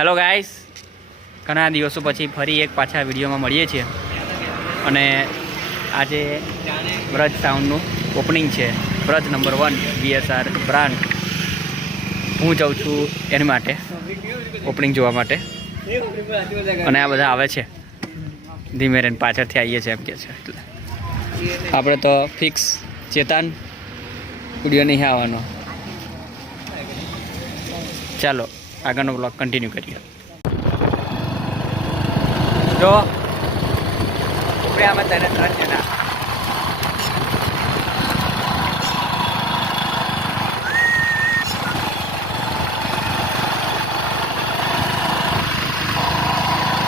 Hello guys, ઘણા દિવસો પછી ફરી એક પાછા વિડીયોમાં મળીએ છીએ અને આજે વ્રજ સાઉન્ડનું ઓપનિંગ છે. Vraj number 1 VSR brand. હું જાઉં છું એની માટે ઓપનિંગ જોવા માટે અને આ બધા આવે છે. ધીમે રહીને પાછળથી આવીએ છીએ એમ કે છે. એટલે આપણે તો ફિક્સ ચેતન વિડીયો નહીં આવવાનો. ચાલો આગળનો બ્લોગ કન્ટિન્યુ કરીએ. જો આપણે આમાં તેને 3 જણા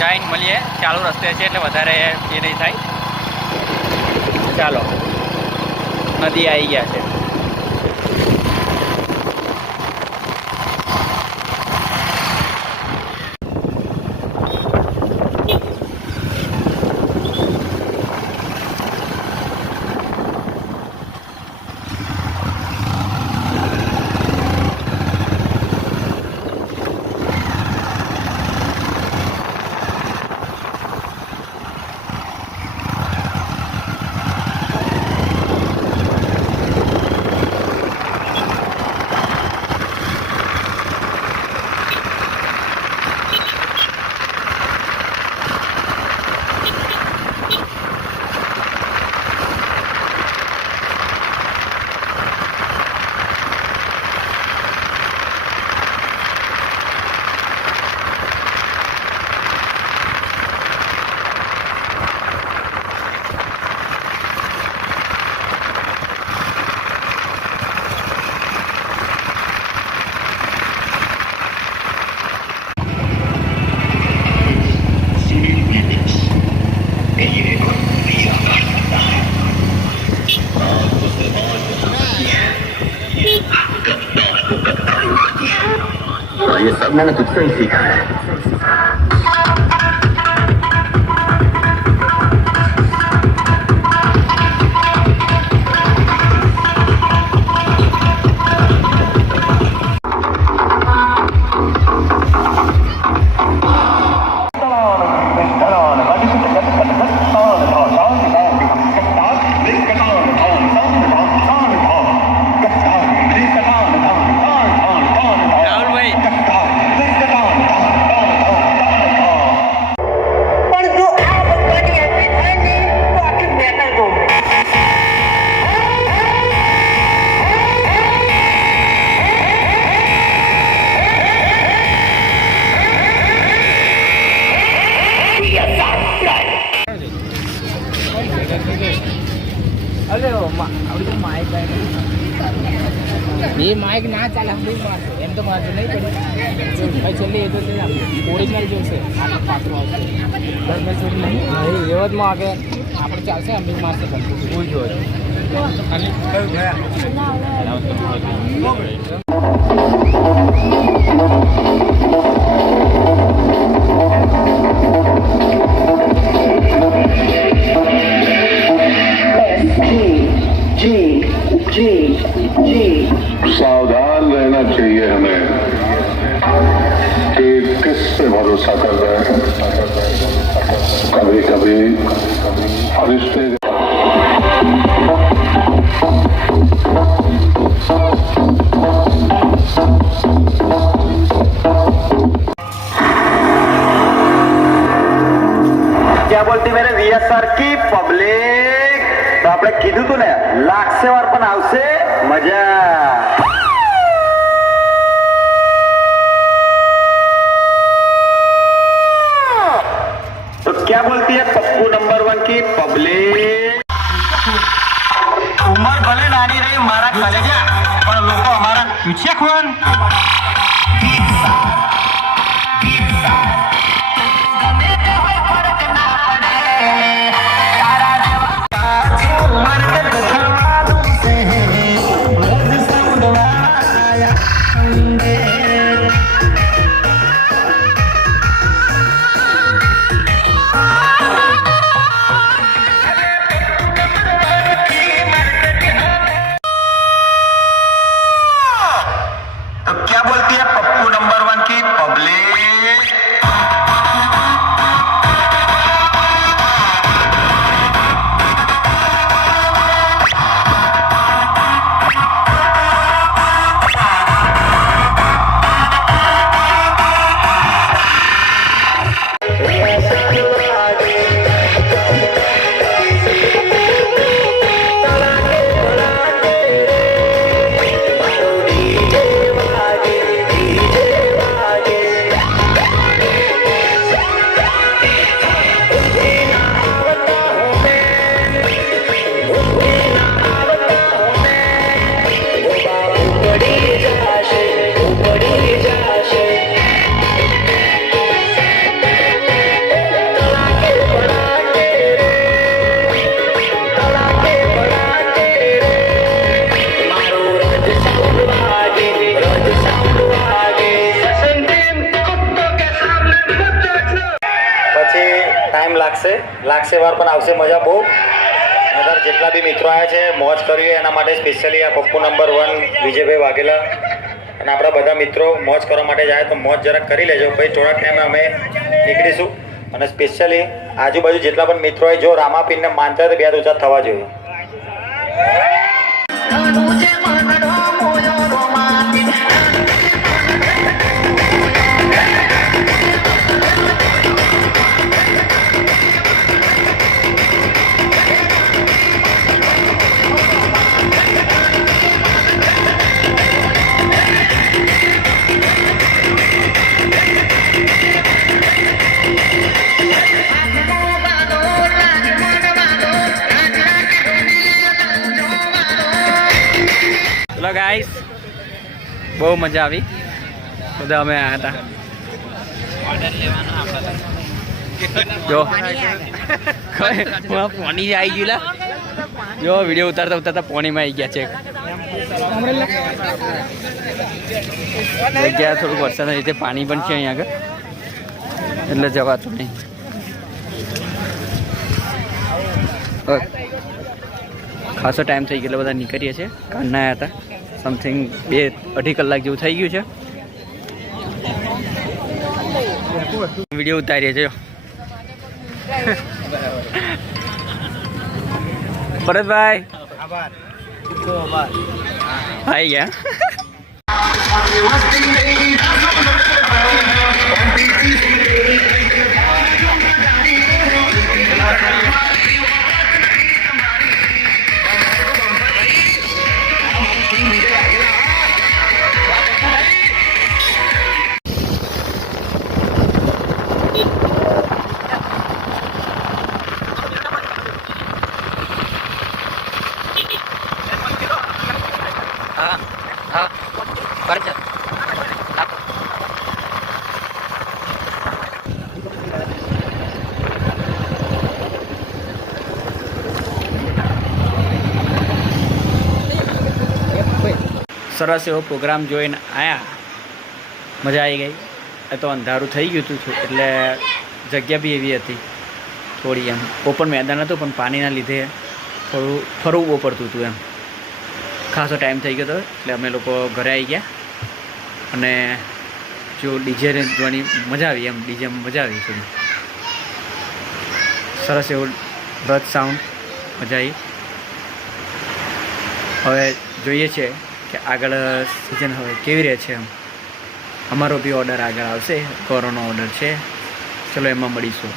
જઈને મળીએ. ચાલુ રસ્તે છે એટલે વધારે એ નહીં થાય. ચાલો, નદી આવી ગયા છે. ये सब मैंने तुझसे ही सीखा है. ये माइक ना चाल हम भी मार एम तो मार नहीं पड़ी भाई चल ये तो ओरिजिनल जो से आप पास में बस मैं छोड़ नहीं भाई येवत में आगे આપણે ચાલશે हम भी मार से कोई जो खाली કયું ગયા सावधान रहना चाहिए हमें कि किस पे भरोसा कर रहे हैं. कभी कभी फरिश्ते क्या बोलती मेरे VSR की पब्लिक. तो આપણે કીધું તું ને લાગશે વાર પણ આવશે મજા. तो क्या बोलती है पप्पू नंबर 1 की पब्लिक. उम्र भले नानी रही मारा कलेजा पर लोग हमारा पीछे खोन. तो क्या बोलती है पप्पू नंबर 1 की पब्लिक. લાગશે વાર પણ આવશે મજા બહુ. અંદર જેટલા બી મિત્રો આવ્યા છે મોજ કરવી એના માટે સ્પેશિયલી આ પપ્પુ નંબર 1 વિજયભાઈ વાઘેલા અને આપણા બધા મિત્રો મોજ કરવા માટે જાય તો મોજ જરાક કરી લેજો. પછી થોડાક ટાઈમે અમે નીકળીશું અને સ્પેશિયલી આજુબાજુ જેટલા પણ મિત્રો હોય જો રામાપીરને માનતા હોય તો 2 ઊંચા થવા જોઈએ. ચલો ગાઈસ, બહુ મજા આવી. બધા અમે આવ્યા હતા. જો પાણી આવી ગયું લા. જો વિડીયો ઉતારતા ઉતારતા પાણીમાં આવી ગયા છે. જગ્યા થોડુંક વરસાદના લીધે પાણી પણ છે અહીંયા આગળ, એટલે જવાતું નહીં. ખાસો ટાઈમ થઈ ગયો, બધા નીકળીએ છીએ. કાલના આવ્યા હતા, સમથિંગ 2-2.5 કલાક જેવું થઈ ગયું છે. વિડીયો ઉતારીએ છીએ. ભરતભાઈ આવી ગયા. સરસ એવો પ્રોગ્રામ જોઈને આવ્યા, મજા આવી ગઈ. એ તો અંધારું થઈ ગયું હતું એટલે જગ્યા બી એવી હતી થોડી એમ ઓપન મેદાન હતું, પણ પાણીના લીધે થોડું ફરવું પડતું હતું એમ. ખાસો ટાઈમ થઈ ગયો હતો એટલે અમે લોકો ઘરે આવી ગયા અને જો ડીજે જોવાની મજા આવી એમ. ડીજેમાં મજા આવી થોડી. સરસ એવું બ્રજ સાઉન્ડ, મજા આવી. હવે જોઈએ છે કે આગળ સિઝન હવે કેવી રહે છે એમ. અમારો બી ઓર્ડર આગળ આવશે, કોરોનો ઓર્ડર છે. ચલો એમાં મળીશું.